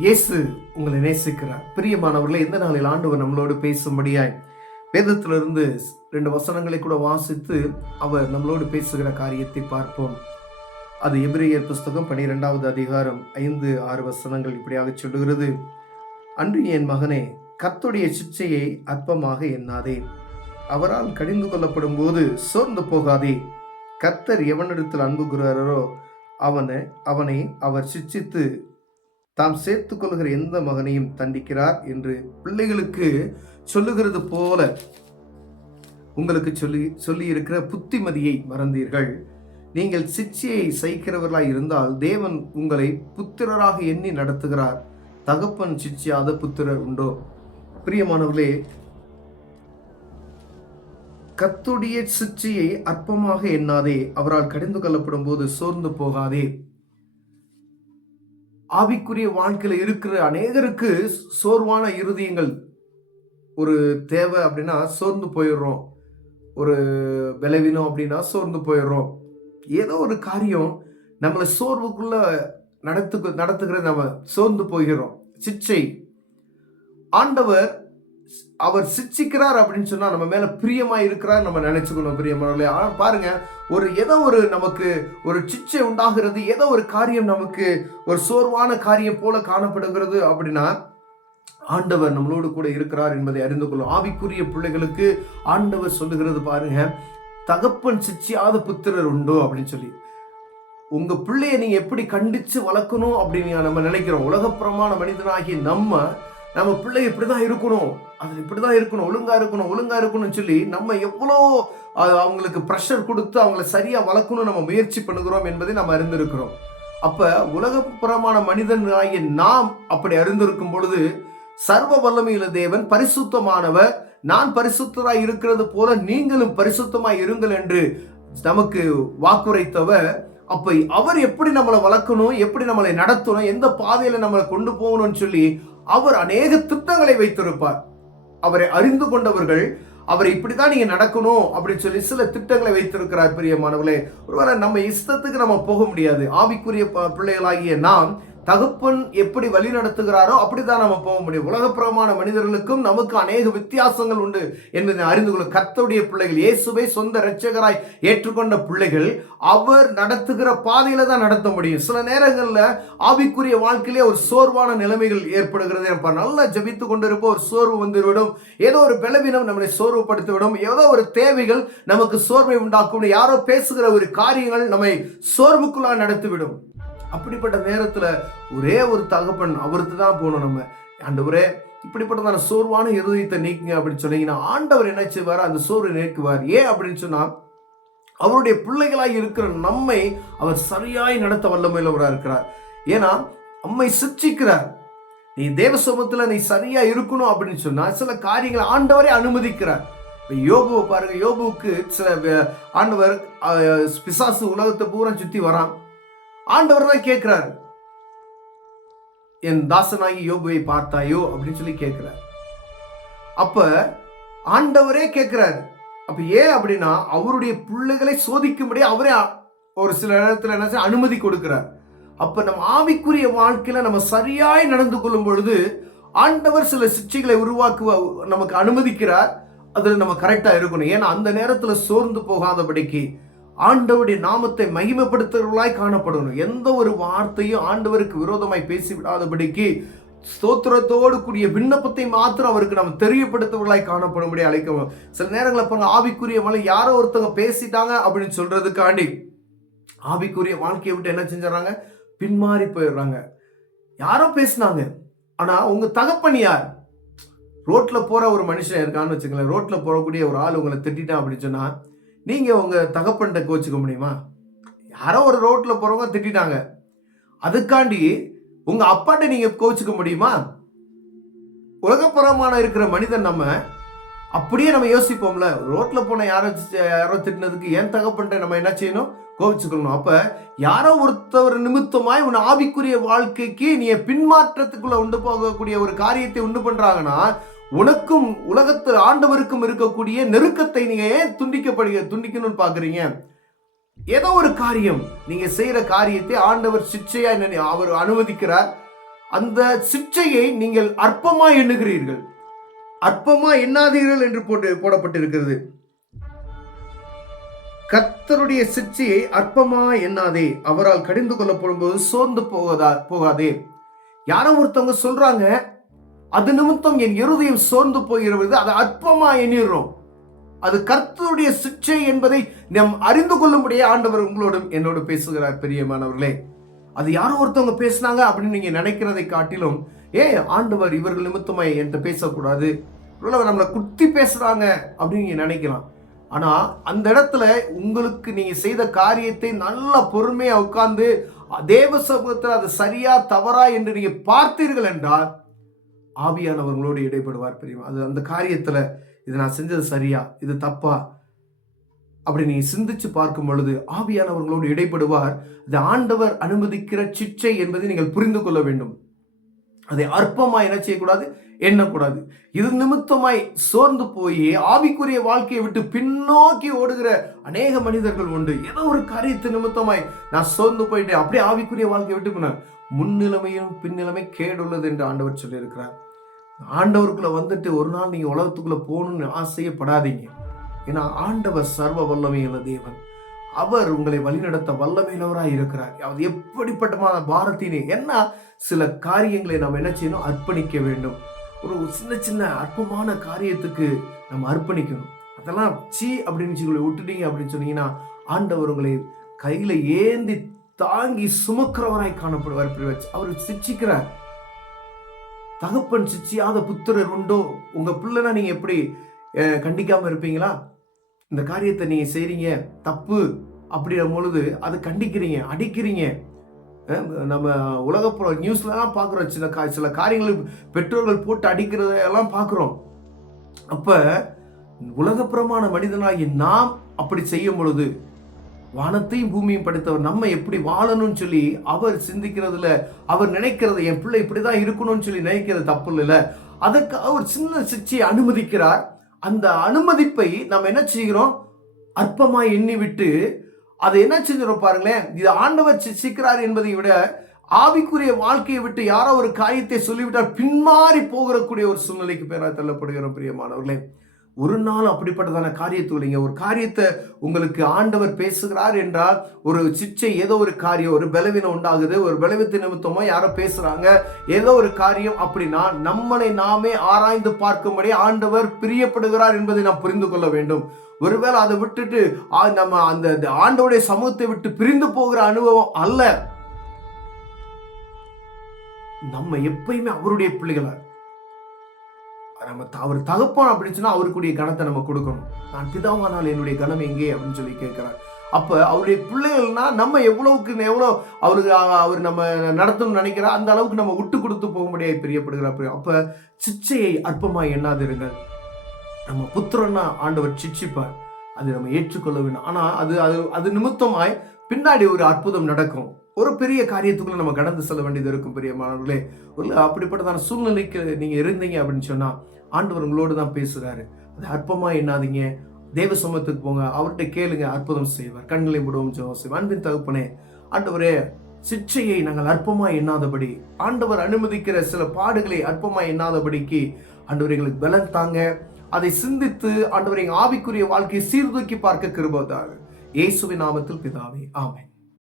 இயேசு உங்களை நேசிக்கிறார். பிரியமானவர்களே, இந்த நாளில் ஆண்டவர் நம்மளோடு பேசும்படியாய் வேதத்திலிருந்து 2 வசனங்களை கூட வாசித்து அவர் நம்மளோடு பேசுகிற காரியத்தை பார்ப்போம். அது எபிரேயர் புஸ்தகம் 12வது அதிகாரம் 5-6 வசனங்கள் இப்படியாக சொல்லுகிறது. அன்று என் மகனே, கர்த்தருடைய சிட்சையை அற்பமாக எண்ணாதே. அவரால் கடிந்து கொள்ளப்படும் போது சோர்ந்து போகாதே. கர்த்தர் எவனிடத்தில் அன்பு கூறுகிறாரோ அவனை அவர் சிட்சித்து தாம் சேர்த்துக் கொள்கிற எந்த மகனையும் தண்டிக்கிறார் என்று பிள்ளைகளுக்கு சொல்லுகிறது போல உங்களுக்கு சொல்லி இருக்கிற புத்திமதியை மறந்தீர்கள். நீங்கள் சிட்சையை சகிக்கிறவர்களாய் இருந்தால் தேவன் உங்களை புத்திரராக எண்ணி நடத்துகிறார். தகப்பன் சிட்சியாத புத்திரர் உண்டோ? பிரியமானவர்களே, கர்த்தருடைய சிட்சையை அற்பமாக எண்ணாதே. அவரால் கடிந்து கொள்ளப்படும் போது சோர்ந்து போகாதே. ஆவிக்குரிய வாழ்க்கையில இருக்கிற அநேகருக்கு சோர்வான இருதயங்கள் ஒரு தேவை அப்படின்னா சோர்ந்து போயிடுறோம். ஒரு பலவீனம் அப்படின்னா சோர்ந்து போயிடுறோம். ஏதோ ஒரு காரியம் நம்மளை சோர்வுக்குள்ள நடத்துகிற நம்ம சோர்ந்து போகிறோம். சிட்சை ஆண்டவர் அவர் சிட்சிக்கிறார் அப்படின்னு சொன்னா நம்ம மேல பிரியமா இருக்கிறார் நம்ம நினைச்சுக்கணும். பிரியமானவர்களே, ஆனா பாருங்க, ஏதோ ஒரு நமக்கு ஒரு சிட்சை உண்டாகிறது, ஏதோ ஒரு காரியம் நமக்கு ஒரு சோர்வான காரியம் போல காணப்படுகிறது அப்படின்னா ஆண்டவர் நம்மளோடு கூட இருக்கிறார் என்பதை அறிந்து கொள்ளும். ஆவிக்குரிய பிள்ளைகளுக்கு ஆண்டவர் சொல்லுகிறது பாருங்க, தகப்பன் சிட்சியாத புத்திரர் உண்டோ அப்படின்னு சொல்லி. உங்க பிள்ளைய நீங்க எப்படி கண்டிச்சு வளர்க்கணும் அப்படின்னு நம்ம நினைக்கிறோம். உலகப்புறமான மனிதனாகிய நம்ம பிள்ளை இப்படிதான் இருக்கணும், அது இப்படிதான் இருக்கணும், ஒழுங்கா இருக்கணும்னு சொல்லி நம்ம எவ்வளோ அவங்களுக்கு ப்ரெஷர் கொடுத்து அவங்கள சரியா வளர்க்கணும் நம்ம முயற்சி பண்ணுகிறோம் என்பதை நம்ம அறிந்திருக்கிறோம். அப்ப உலகப்புறமான மனிதனாகிய நாம் அப்படி அறிந்திருக்கும் பொழுது சர்வ வல்லமையுள்ள தேவன் பரிசுத்தமானவர், நான் பரிசுத்தராய் இருக்கிறது போல நீங்களும் பரிசுத்தமாய் இருங்கள் என்று நமக்கு வாக்குரைத்தவர். அப்ப அவர் எப்படி நம்மளை வளர்க்கணும், எப்படி நம்மளை நடத்தணும், எந்த பாதையில நம்மளை கொண்டு போகணும்னு சொல்லி அவர் அநேக திட்டங்களை வைத்திருப்பார். அவரை அறிந்து கொண்டவர்கள் அவரை இப்படிதான் நீங்க நடக்கணும் அப்படின்னு சொல்லி சில திட்டங்களை வைத்திருக்கிறார். பிரியமானவர்களே, ஒருவேளை நம்ம இஷ்டத்துக்கு நம்ம போக முடியாது. ஆவிக்குரிய பிள்ளைகளாகிய நாம் தகப்பன் எப்படி வழி நடத்துகிறாரோ அப்படிதான் நம்ம போக முடியும். உலகப்புறமான மனிதர்களுக்கும் நமக்கு அநேக வித்தியாசங்கள் உண்டு என்பதை அறிந்து கொள்ள கர்த்தருடைய பிள்ளைகள், இயேசுவை சொந்த இரட்சகராய் ஏற்றுக்கொண்ட பிள்ளைகள் அவர் நடத்துகிற பாதையில தான் நடத்த முடியும். சில நேரங்கள்ல ஆவிக்குரிய வாழ்க்கையிலே ஒரு சோர்வான நிலைமைகள் ஏற்படுகிறது. நல்லா ஜபித்து கொண்டிருப்போம், ஒரு சோர்வு வந்துவிடும், ஏதோ ஒரு பலவீனம் நம்மளை சோர்வுபடுத்திவிடும், ஏதோ ஒரு தேவைகள் நமக்கு சோர்வை உண்டாக்கும், யாரோ பேசுகிற ஒரு காரியங்கள் நம்மை சோர்வுக்குள்ளாக நடத்திவிடும். அப்படிப்பட்ட நேரத்துல ஒரே ஒரு தகப்பன் அவருக்கு தான் போகணும். நம்ம ஆண்டவரே இப்படிப்பட்டதான சோர்வான இருதயத்தை நீக்குங்க அப்படின்னு சொன்னீங்கன்னா ஆண்டவர் என்ன செய்வார்? அந்த சோர்வை நீக்குவார். ஏன் அப்படின்னு சொன்னா அவருடைய பிள்ளைகளாய் இருக்கிற நம்மை அவர் சரியாய் நடத்த வல்லமையுள்ளவராக இருக்கிறார். ஏன்னா நம்மை சிட்சிக்கிறார். நீ தேவ சமூகத்துல நீ சரியா இருக்கணும் அப்படின்னு சொன்னா சில காரியங்களை ஆண்டவரே அனுமதிக்கிறார். யோபுவை பாருங்க, யோபுவுக்கு சில ஆண்டவர் பிசாசு உலகத்தை பூரா சுத்தி வரான். ஆண்டவர் தான் கேட்கிறார், என் தாசனாகி யோபுவை பார்த்தாயோ அப்படின்னு சொல்லி கேட்கிறார். அப்ப ஆண்டவரே கேட்கிறார். அப்ப ஏன் அப்படின்னா அவருடைய பிள்ளைகளை சோதிக்கும்படி அவரே ஒரு சில நேரத்தில் என்ன அனுமதி கொடுக்கிறார். அப்ப நம்ம ஆவிக்குரிய வாழ்க்கையில நம்ம சரியாய் நடந்து கொள்ளும் பொழுது ஆண்டவர் சில சிட்சைகளை நமக்கு அனுமதிக்கிறார். அதுல நம்ம கரெக்டா இருக்கணும். ஏன்னா அந்த நேரத்துல சோர்ந்து போகாதபடிக்கு ஆண்டவருடைய நாமத்தை மகிமைப்படுத்துகிறவர்களாய் காணப்படணும். எந்த ஒரு வார்த்தையும் ஆண்டவருக்கு விரோதமாய் பேசிவிடாதபடிக்கு ஸ்தோத்திரத்தோடு கூடிய விண்ணப்பத்தை மாத்திரம் அவருக்கு நம்ம தெரியப்படுத்துவர்களாய் காணப்படும்படி அழைக்கணும். சில நேரங்களில் பாருங்க, ஆவிக்குரிய மலை யாரோ ஒருத்தவங்க பேசிட்டாங்க அப்படின்னு சொல்றதுக்காண்டி ஆவிக்குரிய வாழ்க்கையை விட்டு என்ன செஞ்சாங்க? பின்மாறி போயிடுறாங்க. யாரோ பேசினாங்க, ஆனா உங்க தகப்பன் யார்? ரோட்ல போற ஒரு மனுஷன் இருக்கான்னு வச்சுக்கல, ரோட்ல போறக்கூடிய ஒரு ஆள் உங்களை திட்டான் அப்படின்னு சொன்னா நீங்க உங்க தகப்பன்கிட்ட கோச்சுக்க முடியுமா? யாரோ ஒரு ரோட்ல போறவங்க திட்டாங்க, அதுக்காண்டி உங்க அப்பாட்ட நீங்க கோச்சுக்க முடியுமா? உலகப்புறமான இருக்கிற மனிதன் நம்ம அப்படியே நம்ம யோசிப்போம்ல, ரோட்ல போன யாரோ திட்டினதுக்கு என் தகப்பன்ட்ட நம்ம என்ன செய்யணும்? கோவிச்சுக்கணும். அப்ப யாரோ ஒருத்தவர் நிமித்தமாய் உன் ஆவிக்குரிய வாழ்க்கைக்கு நீ பின்மாற்றத்துக்குள்ள உண்டு போகக்கூடிய ஒரு காரியத்தை உண்டு பண்றாங்கன்னா உனக்கும் உலகத்தில் ஆண்டவருக்கும் இருக்கக்கூடிய நெருக்கத்தை நீங்க ஏன் துண்டிக்கணும்னு பாக்குறீங்க? ஏதோ ஒரு காரியம் நீங்க செய்யற காரியத்தை ஆண்டவர் சிட்சையா அவர் அனுமதிக்கிறார். அந்த சிக்ஷையை நீங்கள் அற்பமா எண்ணுகிறீர்கள். அற்பமா எண்ணாதீர்கள் என்று போடப்பட்டிருக்கிறது. கர்த்தருடைய சிக்ஷையை அற்பமா எண்ணாதே, அவரால் கடிந்து கொள்ளப்படும் போது சோர்ந்து போகாதே. யாரோ ஒருத்தவங்க சொல்றாங்க, அது நிமித்தம் என் இருதயம் சோர்ந்து போகிறது, அதை அற்பமா எண்ணிடுறோம். அது கர்த்தருடைய சிக்ஷை என்பதை நாம் அறிந்து கொள்ளும்படியே ஆண்டவர் உங்களோடும் என்னோடு பேசுகிறார். பிரியமானவர்களே, அது யாரோ ஒருத்தவங்க பேசினாங்க அப்படின்னு நீங்க நினைக்கிறதை காட்டிலும், ஆண்டவர் இவர்கள் நிமித்தமாய் என்கிட்ட பேசக்கூடாது, நம்மளை குத்தி பேசுறாங்க அப்படின்னு நீங்க நினைக்கலாம். ஆனா அந்த இடத்துல உங்களுக்கு நீங்க செய்த காரியத்தை நல்லா பொறுமையா உட்கார்ந்து தேவ சமூகத்தில் அது சரியா தவறா என்று நீங்க பார்த்தீர்கள் என்றால் ஆவியானவர்களோடு இடைப்படுவார். பிரியமா, அது அந்த காரியத்துல இது நான் செஞ்சது சரியா, இது தப்பா அப்படி நீங்க சிந்திச்சு பார்க்கும் பொழுது ஆவியானவர்களோடு இடைப்படுவார். இது ஆண்டவர் அனுமதிக்கிற சிக்ஷை என்பதை நீங்கள் புரிந்து கொள்ள வேண்டும். அதை அற்பமா என்ன செய்யக்கூடாது, எண்ணக்கூடாது. இது நிமித்தமாய் சோர்ந்து போய் ஆவிக்குரிய வாழ்க்கையை விட்டு பின்னோக்கி ஓடுகிற அநேக மனிதர்கள் உண்டு. ஏதோ ஒரு காரியத்து நிமித்தமாய் நான் சோர்ந்து போயிட்டேன், அப்படியே ஆவிக்குரிய வாழ்க்கையை விட்டு போன. முன்னிலைமையும் பின்னிலைமை கேடுள்ளது என்று ஆண்டவர் சொல்லியிருக்கிறார். ஆண்டவருக்குள்ள வந்துட்டு ஒரு நாள் நீங்க உலகத்துக்குள்ள போகணும்னு ஆசையப்படாதீங்க. ஏன்னா ஆண்டவர் சர்வ வல்லமையுள்ள தேவன். அவர் உங்களை வழிநடத்த வல்லமையுள்ளவராய் இருக்கிறார். அது எப்படிப்பட்ட பாரத்தினே என்ன சில காரியங்களை நாம் என்ன செய்யணும், அர்ப்பணிக்க வேண்டும். ஒரு சின்ன சின்ன அற்பமான காரியத்துக்கு நம்ம அர்ப்பணிக்கணும். அதெல்லாம் அப்படின்னு சொல்லி விட்டுட்டீங்க அப்படின்னு சொன்னீங்கன்னா ஆண்டவர் உங்களை கையில ஏந்தி தாங்கி சுமக்கிறவராய் காணப்படுவார். அவர் சிக்ஷிக்கிறார். தகப்பன் சிச்சியாத புத்திரர் உண்டோ? உங்க பிள்ளைனா நீங்க எப்படி கண்டிக்காம இருப்பீங்களா? இந்த காரியத்தை நீங்க செய்றீங்க தப்பு அப்படிங்கிற பொழுது அதை கண்டிக்கிறீங்க, அடிக்கிறீங்க. நம்ம உலகப்புற நியூஸ்லாம் பார்க்குறோம், சில காரியங்கள் பெற்றோர்கள் போட்டு அடிக்கிறதெல்லாம் பார்க்குறோம். அப்ப உலகப்புறமான மனிதனாகி நாம் அப்படி செய்யும் பொழுது வானத்தையும் பூமியும் படைத்தவர் நம்ம எப்படி வாழணும்னு சொல்லி அவர் சிந்திக்கிறதுல, அவர் நினைக்கிறது என் பிள்ளை இப்படிதான் இருக்கணும்னு சொல்லி நினைக்கிறது தப்பு இல்லை. அதற்கு அவர் சின்ன சிக்ஷையை அனுமதிக்கிறார். அந்த அனுமதிப்பை நாம் என்ன செய்கிறோம், அற்பமாய் எண்ணி விட்டு அதை என்ன செஞ்சிடும் பாருங்களேன். இது ஆண்டவர் சிக்கிறார் என்பதை விட ஆவிக்குரிய வாழ்க்கையை விட்டு யாரோ ஒரு காரியத்தை சொல்லிவிட்டால் பின்மாறி போகக்கூடிய ஒரு சூழ்நிலைக்கு பேராக தள்ளப்படுகிறோம். பிரியமானவர்களே, ஒரு நாள் அப்படிப்பட்டதான காரியத்துலைங்க ஒரு காரியத்தை உங்களுக்கு ஆண்டவர் பேசுகிறார் என்றால், ஒரு சிக்ஷை ஏதோ ஒரு காரியம், ஒரு பலவீனம் உண்டாகுது, ஒரு பலவீனத்தின் நிமித்தமா யாரோ பேசுறாங்க, ஏதோ ஒரு காரியம் அப்படின்னா நம்மளை நாமே ஆராய்ந்து பார்க்கும்படி ஆண்டவர் பிரியப்படுகிறார் என்பதை நாம் புரிந்து கொள்ள வேண்டும். ஒருவேளை அதை விட்டுட்டு நம்ம அந்த ஆண்டவருடைய சமூகத்தை விட்டு பிரிந்து போகிற அனுபவம் அல்ல. நம்ம எப்பயுமே அவருடைய பிள்ளைகளா, நம்ம அவர் தகப்பான் அப்படின்னு சொன்னா அவருக்குரிய கணத்தை நம்ம கொடுக்கணும். நான் பிதாவானால் என்னுடைய கணம் எங்கே அப்படின்னு சொல்லி கேட்கிறார். அப்ப அவருடைய பிள்ளைகள்னா நம்ம எவ்வளவுக்கு எவ்வளோ அவர் நம்ம நடத்தணும்னு நினைக்கிறா அந்த அளவுக்கு நம்ம விட்டு கொடுத்து போக முடியாது, பிரியப்படுகிறார். அப்ப சிக்ஷையை அற்பமாய் எண்ணாதிருங்கள். நம்ம புத்திரன்னா ஆண்டவர் சிக்ஷிப்பார், அது நம்ம ஏற்றுக்கொள்ள வேண்டும். ஆனா அது நிமித்தமாய் பின்னாடி ஒரு அற்புதம் நடக்கும். ஒரு பெரிய காரியத்துக்குள்ள நம்ம கடந்து செல்ல வேண்டியது இருக்கும். பிரியமானவர்களே, அப்படிப்பட்டதான சூழ்நிலைக்கு நீங்க இருந்தீங்க அப்படின்னு சொன்னா ஆண்டவர் உங்களோடு தான் பேசுறாரு. அது அற்பமா எண்ணாதீங்க. தேவ சமூகத்துக்கு போங்க, அவர்கிட்ட கேளுங்க, அற்புதம் செய்வார். கண்களை விடுவோம் ஜெபம் செய்வார். அன்பின் தகப்பனே, ஆண்டவரே, சிக்ஷையை நாங்கள் அற்பமா எண்ணாதபடி, ஆண்டவர் அனுமதிக்கிற சில பாடுகளை அற்பமா எண்ணாதபடிக்கு ஆண்டவர் எங்களுக்கு பலன் தாங்க. அதை சிந்தித்து ஆண்டவர் எங்கள் ஆவிக்குரிய வாழ்க்கையை சீர்தூக்கி பார்க்க கிருபை தாங்க. இயேசுவின் நாமத்தில் பிதாவே, ஆமென்.